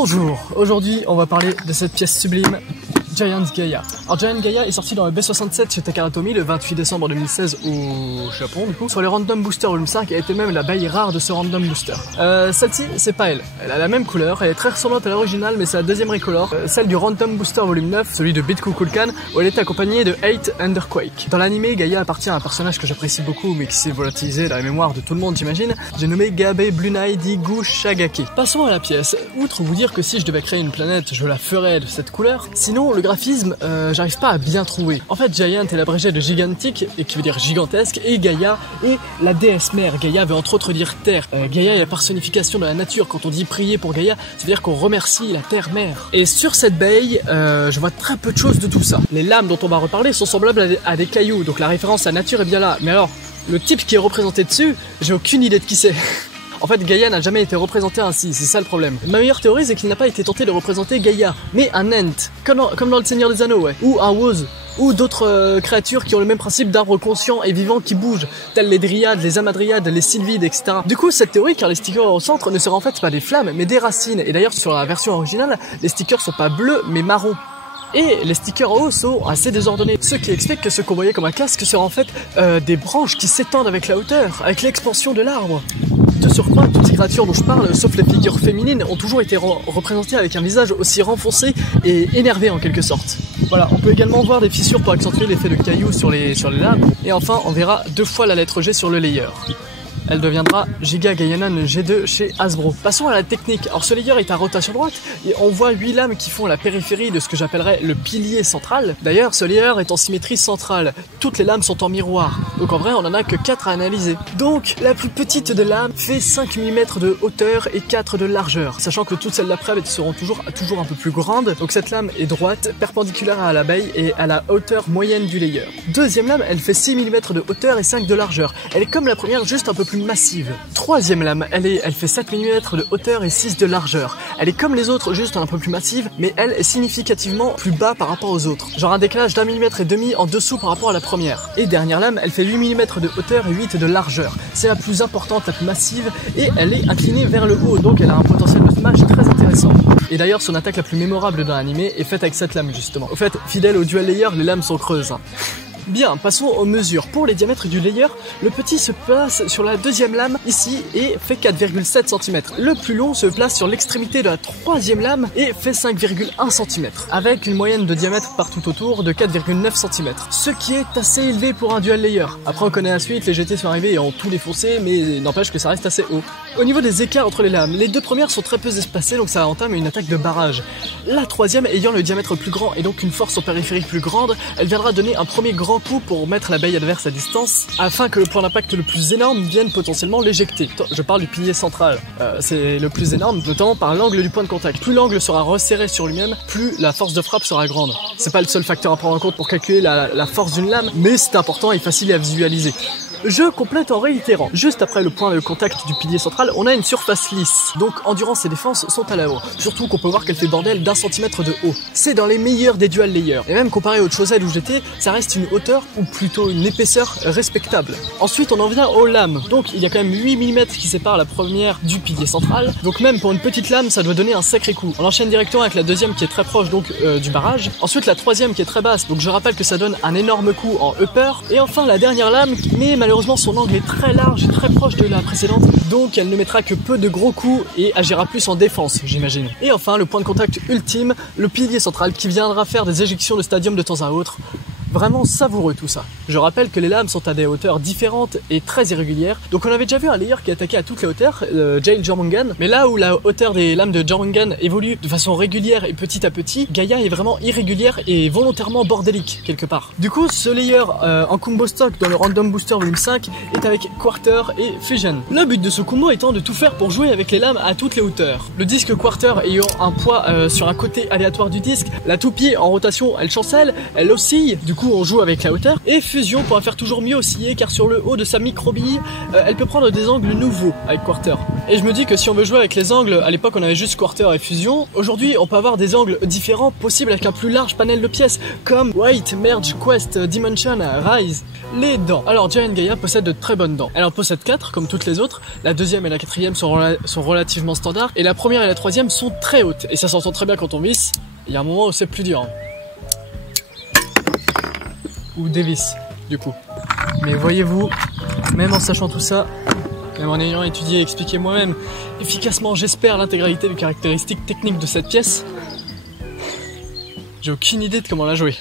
Bonjour, aujourd'hui on va parler de cette pièce sublime, Giant Gaia. Alors Giant Gaia est sorti dans le B67 chez Takara Tomy le 28 décembre 2016 au Japon du coup, sur les Random Booster Volume 5 et était même la baille rare de ce Random Booster. Celle-ci c'est pas elle, elle a la même couleur, elle est très ressemblante à l'original mais c'est la deuxième recolor, celle du Random Booster Volume 9, celui de Beat Kukulkan où elle était accompagnée de 8 Underquake. Dans l'anime, Gaia appartient à un personnage que j'apprécie beaucoup mais qui s'est volatilisé dans la mémoire de tout le monde j'imagine, j'ai nommé Gabe Blunai Digu Shagaki. Passons à la pièce, outre vous dire que si je devais créer une planète je la ferais de cette couleur, sinon le graphisme j'arrive pas à bien trouver. En fait Giant est l'abrégé de gigantique et qui veut dire gigantesque et Gaia est la déesse mère. Gaia veut entre autres dire terre. Gaia est la personnification de la nature. Quand on dit prier pour Gaia, ça veut dire qu'on remercie la terre mère. Et sur cette baie, je vois très peu de choses de tout ça. Les lames dont on va reparler sont semblables à des cailloux, donc la référence à la nature est bien là. Mais alors, le type qui est représenté dessus, j'ai aucune idée de qui c'est. En fait, Gaia n'a jamais été représenté ainsi, c'est ça le problème. Ma meilleure théorie, c'est qu'il n'a pas été tenté de représenter Gaia, mais un Ent, comme dans le Seigneur des Anneaux, ouais. Ou un Woz, ou d'autres créatures qui ont le même principe d'arbres conscients et vivants qui bougent, tels les Dryades, les Amadryades, les Sylvides, etc. Du coup, cette théorie, car les stickers au centre ne seraient en fait pas des flammes, mais des racines. Et d'ailleurs, sur la version originale, les stickers sont pas bleus, mais marrons. Et les stickers en haut sont assez désordonnés, ce qui explique que ce qu'on voyait comme un casque sera en fait des branches qui s'étendent avec la hauteur, avec l'expansion de l'arbre. De surcroît, toutes les créatures dont je parle, sauf les figures féminines, ont toujours été représentées avec un visage aussi renfoncé et énervé en quelque sorte. Voilà, on peut également voir des fissures pour accentuer l'effet de cailloux sur les lames. Et enfin, on verra 2 fois la lettre G sur le layer. Elle deviendra Giga Gaianan G2 chez Hasbro. Passons à la technique. Alors ce layer est à rotation droite et on voit 8 lames qui font la périphérie de ce que j'appellerais le pilier central. D'ailleurs ce layer est en symétrie centrale. Toutes les lames sont en miroir. Donc en vrai on en a que 4 à analyser. Donc la plus petite des lames fait 5 mm de hauteur et 4 de largeur. Sachant que toutes celles d'après seront toujours un peu plus grandes. Donc cette lame est droite, perpendiculaire à la baie et à la hauteur moyenne du layer. Deuxième lame, elle fait 6 mm de hauteur et 5 de largeur. Elle est comme la première, juste un peu plus massive. Troisième lame, elle fait 7 mm de hauteur et 6 de largeur. Elle est comme les autres, juste un peu plus massive, mais elle est significativement plus bas par rapport aux autres. Genre un décalage d'1,5 mm en dessous par rapport à la première. Et dernière lame, elle fait 8 mm de hauteur et 8 de largeur. C'est la plus importante, la plus massive, et elle est inclinée vers le haut, donc elle a un potentiel de smash très intéressant. Et d'ailleurs, son attaque la plus mémorable dans l'anime est faite avec cette lame justement. Au fait, fidèle au dual layer, les lames sont creuses. Bien, passons aux mesures. Pour les diamètres du layer, le petit se place sur la deuxième lame ici et fait 4,7 cm. Le plus long se place sur l'extrémité de la troisième lame et fait 5,1 cm, avec une moyenne de diamètre partout autour de 4,9 cm, ce qui est assez élevé pour un dual layer. Après on connaît la suite, les GT sont arrivés et ont tout défoncé, mais n'empêche que ça reste assez haut. Au niveau des écarts entre les lames, les 2 premières sont très peu espacées, donc ça entame une attaque de barrage. La troisième ayant le diamètre plus grand et donc une force en périphérie plus grande, elle viendra donner un premier grand coup pour mettre la baie adverse à distance afin que le point d'impact le plus énorme vienne potentiellement l'éjecter. Je parle du pilier central, c'est le plus énorme, notamment par l'angle du point de contact. Plus l'angle sera resserré sur lui-même, plus la force de frappe sera grande. C'est pas le seul facteur à prendre en compte pour calculer la force d'une lame, mais c'est important et facile à visualiser. Je complète en réitérant. Juste après le point de contact du pilier central, on a une surface lisse. Donc endurance et défense sont à la hausse. Surtout qu'on peut voir qu'elle fait bordel d'1 cm de haut. C'est dans les meilleurs des dual layers. Et même comparé au Chosed où j'étais, ça reste une hauteur ou plutôt une épaisseur respectable. Ensuite on en vient aux lames. Donc il y a quand même 8 mm qui séparent la première du pilier central. Donc même pour une petite lame, ça doit donner un sacré coup. On enchaîne directement avec la deuxième qui est très proche donc du barrage. Ensuite la troisième qui est très basse. Donc je rappelle que ça donne un énorme coup en upper. Et enfin la dernière lame, mais malheureusement son angle est très large et très proche de la précédente, donc elle ne mettra que peu de gros coups et agira plus en défense, j'imagine. Et enfin le point de contact ultime, le pilier central qui viendra faire des éjections de stadium de temps à autre. Vraiment savoureux tout ça. Je rappelle que les lames sont à des hauteurs différentes et très irrégulières. Donc on avait déjà vu un layer qui attaquait à toutes les hauteurs, Jail Jormungand. Mais là où la hauteur des lames de Jormungand évolue de façon régulière et petit à petit, Gaia est vraiment irrégulière et volontairement bordélique quelque part. Du coup ce layer en combo stock dans le Random Booster Volume 5 est avec Quarter et Fusion. Le but de ce combo étant de tout faire pour jouer avec les lames à toutes les hauteurs. Le disque Quarter ayant un poids sur un côté aléatoire du disque, la toupie en rotation elle chancelle, elle oscille. Du coup on joue avec la hauteur. Et Fusion pourra faire toujours mieux osciller car sur le haut de sa micro-bille, elle peut prendre des angles nouveaux avec Quarter. Et je me dis que si on veut jouer avec les angles, à l'époque on avait juste Quarter et Fusion, aujourd'hui on peut avoir des angles différents possibles avec un plus large panel de pièces comme White, Merge, Quest, Dimension, Rise. Les dents. Alors Giant Gaia possède de très bonnes dents. Elle en possède 4 comme toutes les autres. La deuxième et la quatrième sont relativement standards. Et la première et la troisième sont très hautes. Et ça s'entend très bien quand on visse. Il y a un moment où c'est plus dur. Ou des vis, du coup. Mais voyez-vous, même en sachant tout ça, même en ayant étudié et expliqué moi-même efficacement, j'espère, l'intégralité des caractéristiques techniques de cette pièce, j'ai aucune idée de comment la jouer.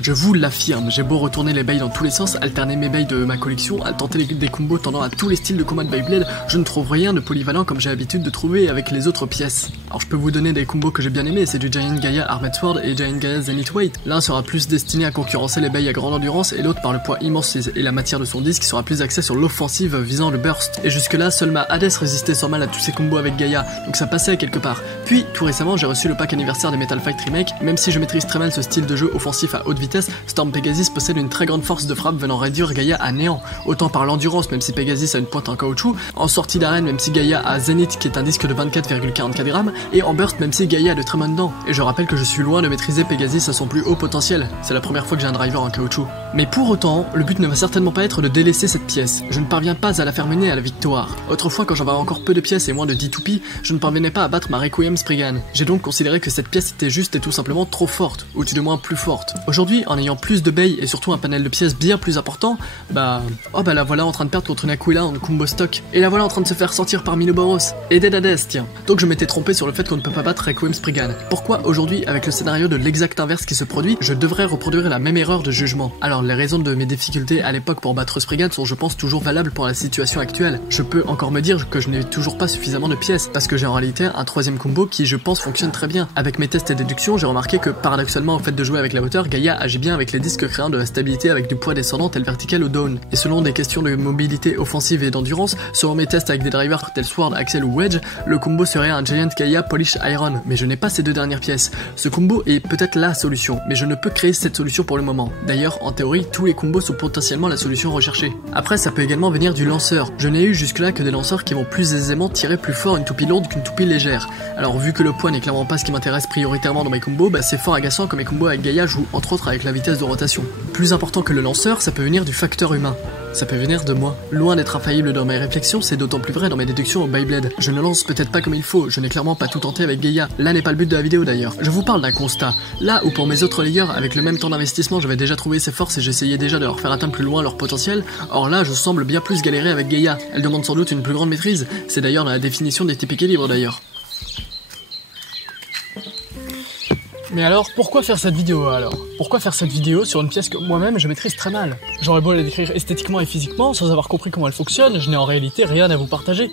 Je vous l'affirme, j'ai beau retourner les bails dans tous les sens, alterner mes bails de ma collection, tenter des combos tendant à tous les styles de combat de Beyblade, je ne trouve rien de polyvalent comme j'ai l'habitude de trouver avec les autres pièces. Alors je peux vous donner des combos que j'ai bien aimés, c'est du Giant Gaia Armored Sword et Giant Gaia Zenith Weight. L'un sera plus destiné à concurrencer les bails à grande endurance et l'autre par le poids immense et la matière de son disque sera plus axé sur l'offensive visant le burst. Et jusque là, seul ma Hades résistait sans mal à tous ces combos avec Gaia, donc ça passait à quelque part. Puis, tout récemment, j'ai reçu le pack anniversaire des Metal Fight Remake, même si je maîtrise très mal ce style de jeu offensif à haute vitesse, Storm Pegasus possède une très grande force de frappe venant réduire Gaia à néant, autant par l'endurance même si Pegasus a une pointe en caoutchouc, en sortie d'arène même si Gaia a Zenith qui est un disque de 24,44 grammes, et en burst même si Gaia a de très bonnes dents. Et je rappelle que je suis loin de maîtriser Pegasus à son plus haut potentiel, c'est la première fois que j'ai un driver en caoutchouc. Mais pour autant, le but ne va certainement pas être de délaisser cette pièce, je ne parviens pas à la faire mener à la victoire. Autrefois quand j'avais encore peu de pièces et moins de D2P, je ne parvenais pas à battre ma Requiem Spriggan. J'ai donc considéré que cette pièce était juste et tout simplement trop forte, ou tout du moins plus forte. Aujourd'hui, en ayant plus de bails et surtout un panel de pièces bien plus important, la voilà en train de perdre contre une Aquila en combo stock. Et la voilà en train de se faire sortir par Minoboros. Et Dead Hades, tiens. Donc je m'étais trompé sur le fait qu'on ne peut pas battre Requiem Spriggan. Pourquoi aujourd'hui, avec le scénario de l'exact inverse qui se produit, je devrais reproduire la même erreur de jugement? Alors les raisons de mes difficultés à l'époque pour battre Spriggan sont je pense toujours valables pour la situation actuelle. Je peux encore me dire que je n'ai toujours pas suffisamment de pièces, parce que j'ai en réalité un troisième combo qui je pense fonctionne très bien. Avec mes tests et déductions, j'ai remarqué que paradoxalement au fait de jouer avec la hauteur, Gaia agit bien avec les disques créant de la stabilité avec du poids descendant tel vertical ou down. Et selon des questions de mobilité offensive et d'endurance, selon mes tests avec des drivers tels Sword, Axel ou Wedge, le combo serait un Giant Gaia Polish Iron, mais je n'ai pas ces deux dernières pièces. Ce combo est peut-être la solution, mais je ne peux créer cette solution pour le moment. D'ailleurs, en théorie, tous les combos sont potentiellement la solution recherchée. Après, ça peut également venir du lanceur. Je n'ai eu jusque-là que des lanceurs qui vont plus aisément tirer plus fort une toupie lourde qu'une toupie légère. Alors vu que le poids n'est clairement pas ce qui m'intéresse prioritairement dans mes combos, c'est fort agaçant que mes combos avec Gaia jouent entre autres avec la vitesse de rotation. Plus important que le lanceur, ça peut venir du facteur humain. Ça peut venir de moi. Loin d'être infaillible dans mes réflexions, c'est d'autant plus vrai dans mes déductions au Beyblade. Je ne lance peut-être pas comme il faut, je n'ai clairement pas tout tenté avec Gaia. Là n'est pas le but de la vidéo d'ailleurs. Je vous parle d'un constat. Là où pour mes autres layers, avec le même temps d'investissement, j'avais déjà trouvé ses forces et j'essayais déjà de leur faire atteindre plus loin leur potentiel, or là je semble bien plus galérer avec Gaia. Elle demande sans doute une plus grande maîtrise. C'est d'ailleurs dans la définition des types équilibres d'ailleurs. Mais alors, pourquoi faire cette vidéo alors? Pourquoi faire cette vidéo sur une pièce que moi-même je maîtrise très mal? J'aurais beau la décrire esthétiquement et physiquement, sans avoir compris comment elle fonctionne, je n'ai en réalité rien à vous partager.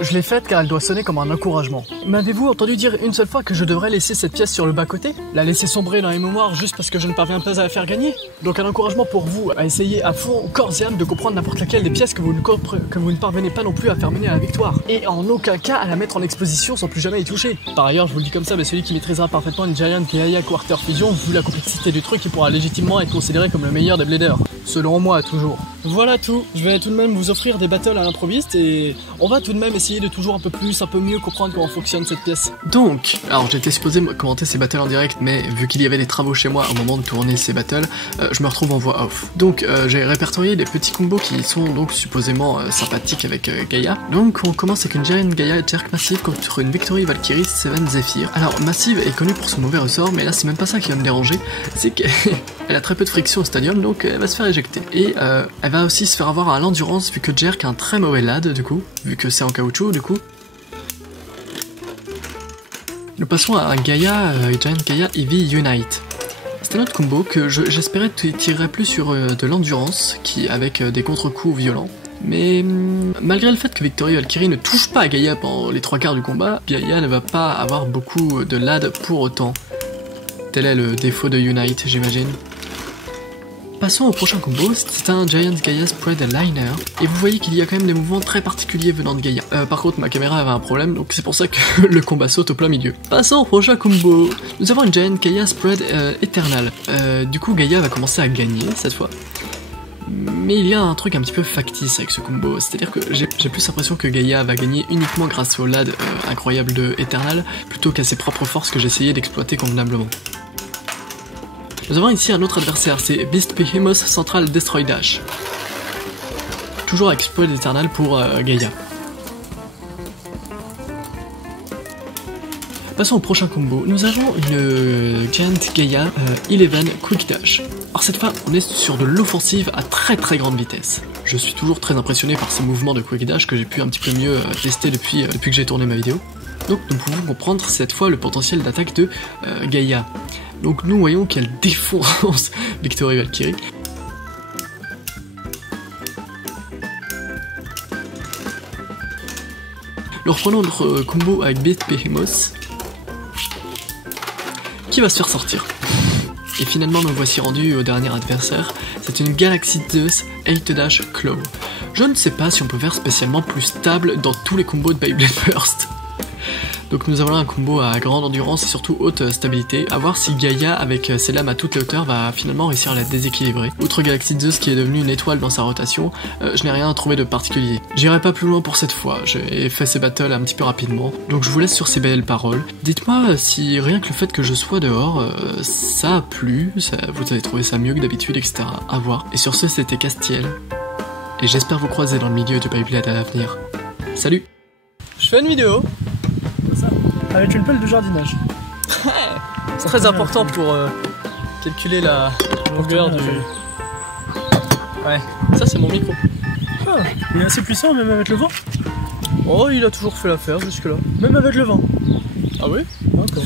Je l'ai faite car elle doit sonner comme un encouragement. M'avez-vous entendu dire une seule fois que je devrais laisser cette pièce sur le bas-côté? La laisser sombrer dans les mémoires juste parce que je ne parviens pas à la faire gagner? Donc un encouragement pour vous à essayer à fond, corps et âme, de comprendre n'importe laquelle des pièces que vous ne parvenez pas non plus à faire mener à la victoire. Et en aucun cas à la mettre en exposition sans plus jamais y toucher. Par ailleurs, je vous le dis comme ça, mais celui qui maîtrisera parfaitement une Giant Gaia Quarter Fusion, vu la complexité du truc, il pourra légitimement être considéré comme le meilleur des bladers. Selon moi, toujours. Voilà tout. Je vais tout de même vous offrir des battles à l'improviste et on va tout de même essayer de toujours un peu mieux comprendre comment fonctionne cette pièce. Donc, alors j'étais supposé commenter ces battles en direct, mais vu qu'il y avait des travaux chez moi au moment de tourner ces battles, je me retrouve en voix off. Donc j'ai répertorié des petits combos qui sont donc supposément sympathiques avec Gaia. Donc on commence avec une Giant Gaia Jerk Massive contre une Victory Valkyrie 7 Zephyr. Alors Massive est connue pour son mauvais ressort, mais là c'est même pas ça qui va me déranger, c'est qu'elle a très peu de friction au stadium, donc elle va se faire éjecter. Et elle va aussi se faire avoir à l'endurance vu que Jerk a un très mauvais lad du coup, vu que c'est en caoutchouc du coup. Nous passons à un Gaia, Giant Gaia Eevee Unite. C'est un autre combo que j'espérais tirerait plus sur de l'endurance, avec des contre-coups violents. Mais malgré le fait que Victory Valkyrie ne touche pas à Gaïa pendant les 3/4 du combat, Gaïa ne va pas avoir beaucoup de LAD pour autant. Tel est le défaut de Unite, j'imagine. Passons au prochain combo, c'est un Giant Gaia Spread Liner, et vous voyez qu'il y a quand même des mouvements très particuliers venant de Gaïa. Par contre ma caméra avait un problème, donc c'est pour ça que le combat saute au plein milieu. Passons au prochain combo, nous avons une Giant Gaia Spread Eternal. Du coup Gaïa va commencer à gagner cette fois. Mais il y a un truc un petit peu factice avec ce combo, c'est-à-dire que j'ai plus l'impression que Gaïa va gagner uniquement grâce au LAD incroyable de Eternal, plutôt qu'à ses propres forces que j'essayais d'exploiter convenablement. Nous avons ici un autre adversaire, c'est Beast Behemoth Central Destroy Dash. Toujours avec Exploit Eternal pour Gaïa. Passons au prochain combo, nous avons une Giant Gaia 11 Quick Dash. Alors cette fois, on est sur de l'offensive à très grande vitesse. Je suis toujours très impressionné par ces mouvements de Quick Dash que j'ai pu un petit peu mieux tester depuis que j'ai tourné ma vidéo. Donc nous pouvons comprendre cette fois le potentiel d'attaque de Gaïa. Donc nous voyons qu'elle défonce Victory Valkyrie. Nous reprenons notre combo avec Beast Behemoth, qui va se faire sortir. Et finalement nous voici rendus au dernier adversaire, c'est une Galaxy Zeus 8 Dash Claw. Je ne sais pas si on peut faire spécialement plus stable dans tous les combos de Beyblade Burst. Donc nous avons là un combo à grande endurance et surtout haute stabilité. A voir si Gaïa avec ses lames à toute hauteur va finalement réussir à la déséquilibrer. Outre Galaxy Zeus qui est devenu une étoile dans sa rotation, je n'ai rien trouvé de particulier. J'irai pas plus loin pour cette fois, j'ai fait ces battles un petit peu rapidement. Donc je vous laisse sur ces belles paroles. Dites-moi si rien que le fait que je sois dehors, ça a plu, vous avez trouvé ça mieux que d'habitude, etc. À voir. Et sur ce, c'était Castiel. Et j'espère vous croiser dans le milieu de Beyblade à l'avenir. Salut! Je fais une vidéo. Avec une pelle de jardinage. C'est très important pour calculer la longueur du... Ouais, ça c'est mon micro. Ah, il est assez puissant même avec le vent. Oh, il a toujours fait l'affaire jusque là. Même avec le vent. Ah oui? D'accord.